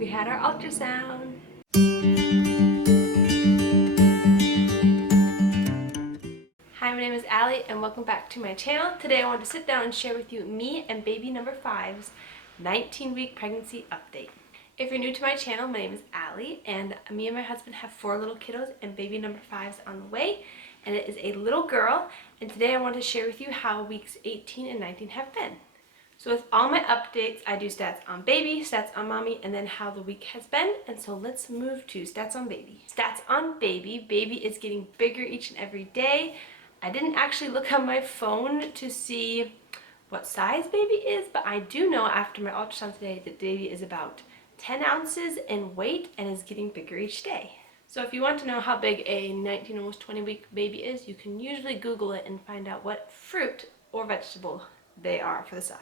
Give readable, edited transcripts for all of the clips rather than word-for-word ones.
We had our ultrasound. Hi, my name is Allie and welcome back to my channel. Today I want to sit down and share with you me and baby number 5's 19-week pregnancy update. If you're new to my channel, my name is Allie and me and my husband have 4 little kiddos and baby number 5's on the way, and it is a little girl, and today I want to share with you how weeks 18 and 19 have been. So with all my updates, I do stats on baby, stats on mommy, and then how the week has been. And so let's move to stats on baby. Stats on baby. Baby is getting bigger each and every day. I didn't actually look on my phone to see what size baby is, but I do know after my ultrasound today that baby is about 10 ounces in weight and is getting bigger each day. So if you want to know how big a 19, almost 20 week baby is, you can usually Google it and find out what fruit or vegetable they are for the size.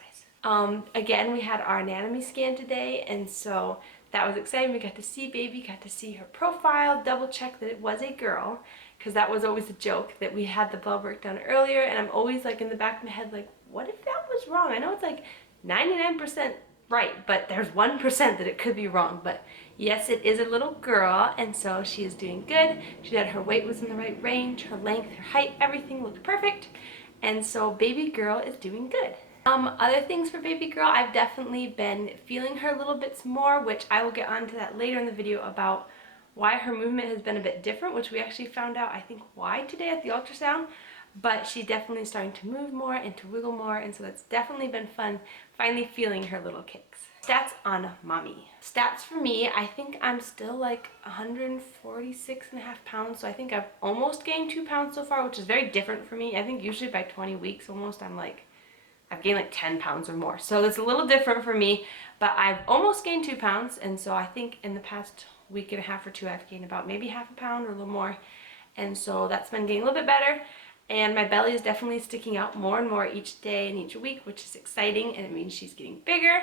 Again, we had our anatomy scan today, and so that was exciting. We got to see baby, got to see her profile, double check that it was a girl, because that was always a joke that we had the blood work done earlier, and I'm always like in the back of my head like, what if that was wrong? I know it's like 99% right, but there's 1% that it could be wrong. But yes, it is a little girl, and so she is doing good. She said her weight was in the right range, her length, her height, everything looked perfect, and so baby girl is doing good. Other things for baby girl, I've definitely been feeling her little bits more, which I will get onto that later in the video about why her movement has been a bit different, which we actually found out, I think, why today at the ultrasound. But she's definitely starting to move more and to wiggle more, and so that's definitely been fun, finally feeling her little kicks. Stats on mommy. Stats for me, I think I'm still like 146.5 pounds, so I think I've almost gained 2 pounds so far, which is very different for me. I think usually by 20 weeks almost I've gained like 10 pounds or more. So that's a little different for me, but I've almost gained 2 pounds. And so I think in the past week and a half or two, I've gained about maybe half a pound or a little more. And so that's been getting a little bit better. And my belly is definitely sticking out more and more each day and each week, which is exciting. And it means she's getting bigger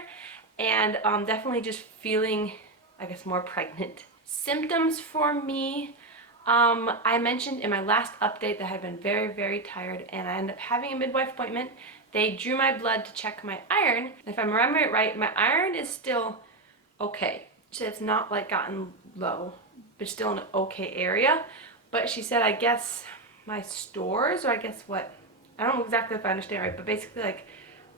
and definitely just feeling, I guess, more pregnant. Symptoms for me, I mentioned in my last update that I've been very, very tired, and I ended up having a midwife appointment. They drew my blood to check my iron. If I'm remembering it right, my iron is still okay. So it's not like gotten low, but still in an okay area. But she said, I guess my stores, or I guess what, I don't know exactly if I understand right, but basically like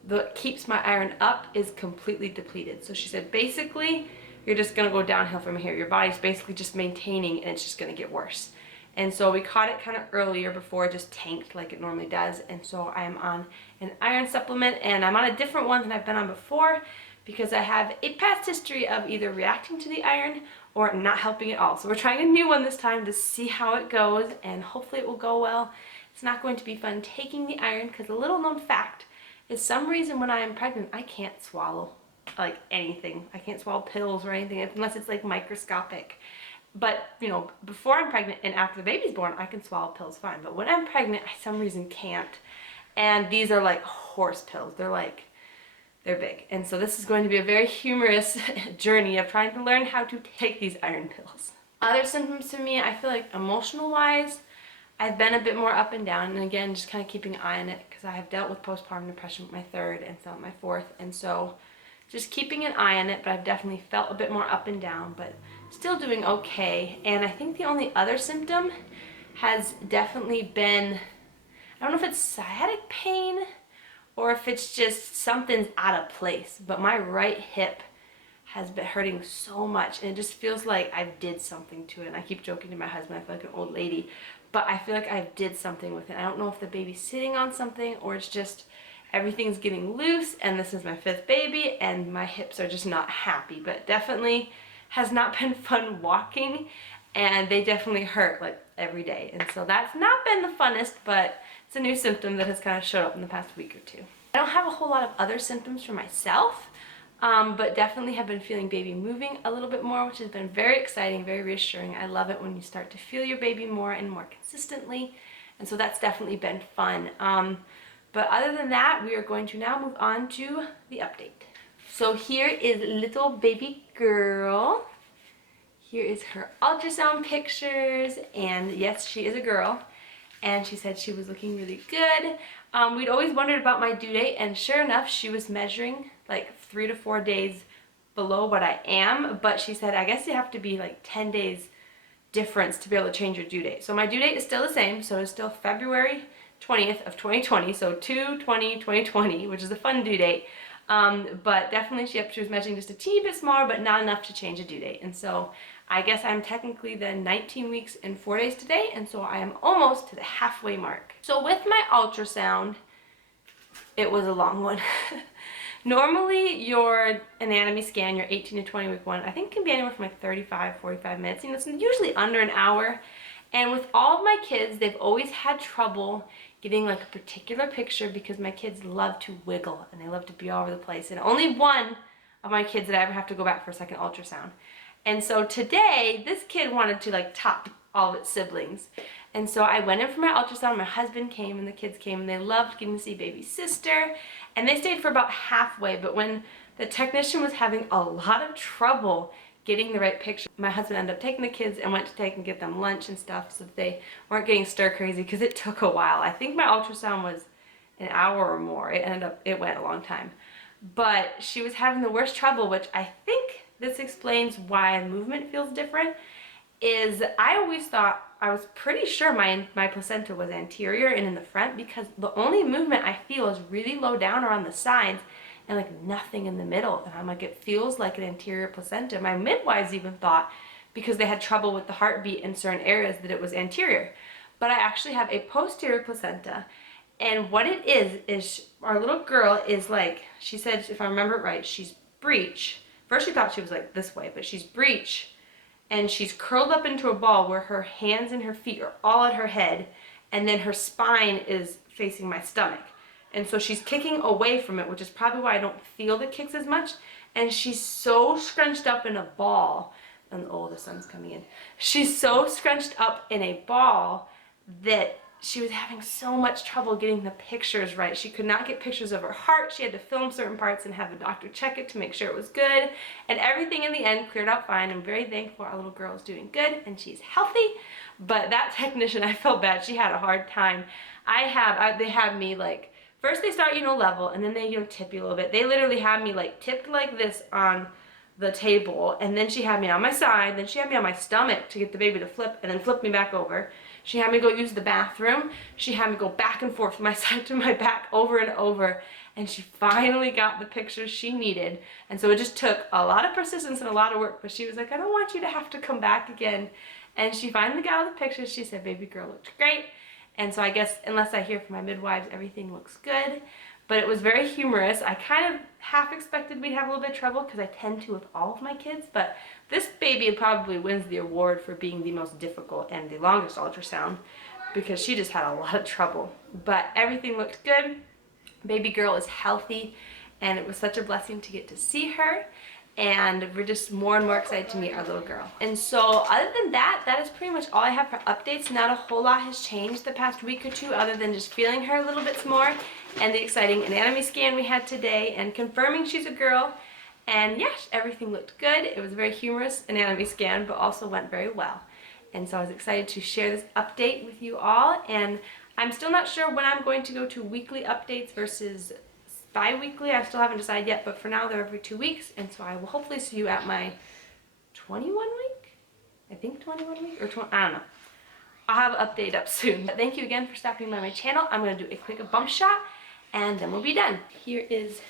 what keeps my iron up is completely depleted. So she said, basically, you're just gonna go downhill from here. Your body's basically just maintaining and it's just gonna get worse. And so we caught it kind of earlier before it just tanked like it normally does. And so I'm on an iron supplement, and I'm on a different one than I've been on before because I have a past history of either reacting to the iron or not helping at all. So we're trying a new one this time to see how it goes, and hopefully it will go well. It's not going to be fun taking the iron because a little known fact is some reason when I am pregnant, I can't swallow like anything. I can't swallow pills or anything unless it's like microscopic. But, you know, before I'm pregnant and after the baby's born, I can swallow pills fine. But when I'm pregnant, I some reason can't. And these are like horse pills. They're big. And so this is going to be a very humorous journey of trying to learn how to take these iron pills. Other symptoms to me, I feel like emotional-wise, I've been a bit more up and down. And again, just kind of keeping an eye on it because I have dealt with postpartum depression with my 3rd and some with my 4th. And so just keeping an eye on it, but I've definitely felt a bit more up and down, but still doing okay. And I think the only other symptom has definitely been, I don't know if it's sciatic pain or if it's just something's out of place, but my right hip has been hurting so much, and it just feels like I did something to it. And I keep joking to my husband, I feel like an old lady, but I feel like I did something with it. I don't know if the baby's sitting on something or it's just everything's getting loose, and this is my 5th baby and my hips are just not happy. But definitely has not been fun walking, and they definitely hurt like every day. And so that's not been the funnest, but it's a new symptom that has kind of showed up in the past week or two. I don't have a whole lot of other symptoms for myself, but definitely have been feeling baby moving a little bit more, which has been very exciting, very reassuring. I love it when you start to feel your baby more and more consistently, and so that's definitely been fun. But other than that, we are going to now move on to the update. So here is little baby girl. Here is her ultrasound pictures, and yes, she is a girl, and she said she was looking really good. We'd always wondered about my due date, and sure enough, she was measuring like 3 to 4 days below what I am, but she said I guess you have to be like 10 days difference to be able to change your due date. So my due date is still the same, so it's still February 20th of 2020, so 2/20/2020, which is a fun due date. But definitely she was measuring just a teeny bit smaller, but not enough to change a due date. And so I guess I'm technically then 19 weeks and 4 days today, and so I am almost to the halfway mark. So with my ultrasound, it was a long one. Normally your anatomy scan, your 18 to 20 week one, I think can be anywhere from like 35, 45 minutes. You know, it's usually under an hour. And with all of my kids, they've always had trouble getting like a particular picture because my kids love to wiggle and they love to be all over the place. And only one of my kids did I ever have to go back for a second ultrasound. And so today, this kid wanted to like top all of its siblings. And so I went in for my ultrasound, my husband came and the kids came and they loved getting to see baby sister. And they stayed for about halfway, but when the technician was having a lot of trouble getting the right picture, my husband ended up taking the kids and went to get them lunch and stuff so that they weren't getting stir crazy because it took a while. I think my ultrasound was an hour or more. It went a long time. But she was having the worst trouble, which I think this explains why movement feels different, is I always thought, I was pretty sure my placenta was anterior and in the front because the only movement I feel is really low down or on the sides and like nothing in the middle. And I'm like, it feels like an anterior placenta. My midwives even thought, because they had trouble with the heartbeat in certain areas, that it was anterior. But I actually have a posterior placenta. And what it is our little girl is like, she said, if I remember it right, she's breech. First she thought she was like this way, but she's breech. And she's curled up into a ball where her hands and her feet are all at her head, and then her spine is facing my stomach. And so she's kicking away from it, which is probably why I don't feel the kicks as much. And she's so scrunched up in a ball, and oh, the sun's coming in. She's so scrunched up in a ball that she was having so much trouble getting the pictures right. She could not get pictures of her heart. She had to film certain parts and have the doctor check it to make sure it was good. And everything in the end cleared out fine. I'm very thankful our little girl is doing good and she's healthy. But that technician, I felt bad. She had a hard time. They had me like, first they start, level, and then they, tip you a little bit. They literally had me like tipped like this on the table, and then she had me on my side, then she had me on my stomach to get the baby to flip, and then flip me back over. She had me go use the bathroom. She had me go back and forth from my side to my back over and over, and she finally got the pictures she needed. And so it just took a lot of persistence and a lot of work, but she was like, I don't want you to have to come back again. And she finally got all the pictures. She said, baby girl looked great. And so I guess, unless I hear from my midwives, everything looks good. But it was very humorous. I kind of half expected we'd have a little bit of trouble because I tend to with all of my kids. But this baby probably wins the award for being the most difficult and the longest ultrasound because she just had a lot of trouble. But everything looked good. Baby girl is healthy, and it was such a blessing to get to see her. And we're just more and more excited to meet our little girl. And so other than that, that is pretty much all I have for updates. Not a whole lot has changed the past week or two other than just feeling her a little bit more and the exciting anatomy scan we had today and confirming she's a girl. And yes, everything looked good. It was a very humorous anatomy scan, but also went very well. And so I was excited to share this update with you all. And I'm still not sure when I'm going to go to weekly updates versus bi-weekly. I still haven't decided yet, but for now they're every 2 weeks, and so I will hopefully see you at my 21 week? I think 21 week or 20, I don't know. I'll have an update up soon. But thank you again for stopping by my channel. I'm going to do a quick bump shot and then we'll be done. Here is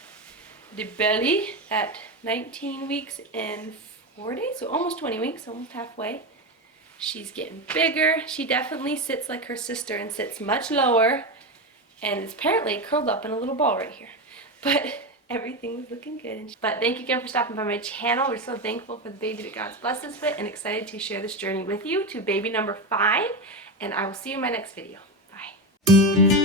the belly at 19 weeks and 4 days, so almost 20 weeks, almost halfway. She's getting bigger. She definitely sits like her sister and sits much lower, and is apparently curled up in a little ball right here. But everything was looking good. But thank you again for stopping by my channel. We're so thankful for the baby that God's blessed us with and excited to share this journey with you to baby number 5. And I will see you in my next video. Bye.